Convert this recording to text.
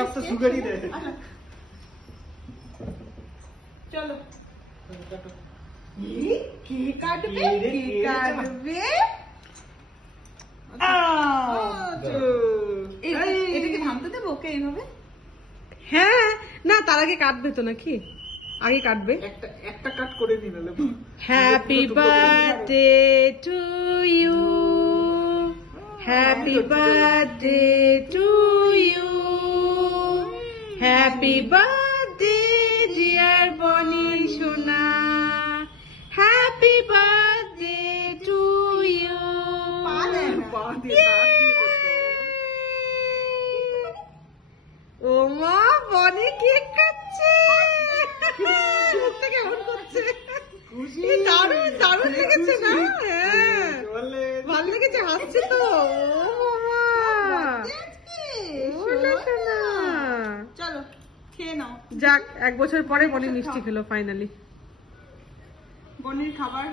কাপটা সুগারই দেয়। চলো কে কাটবে কে কাটবে এটাকে থামতে দেবো ওকে এইভাবে? হ্যাঁ না, তার আগে কাটবে তো নাকি? আগে কাটবে। একটা কাট করে নি নালে। Happy birthday to you, happy birthday to you, happy birthday dear Boni সোনা, হ্যাপি বার্থডে টু ইউ। ও মা, বনি কেক কাটছে, মুখটা কেমন করছে। দারুণ দারুণ লেগেছে না? হ্যাঁ ভালো লেগেছে, হাসছে তো। ও মামা, চলো খেয়ে নাও। যাক, 1 বছর পরে বনি মিষ্টি খেলো ফাইনালি। বনির খাবার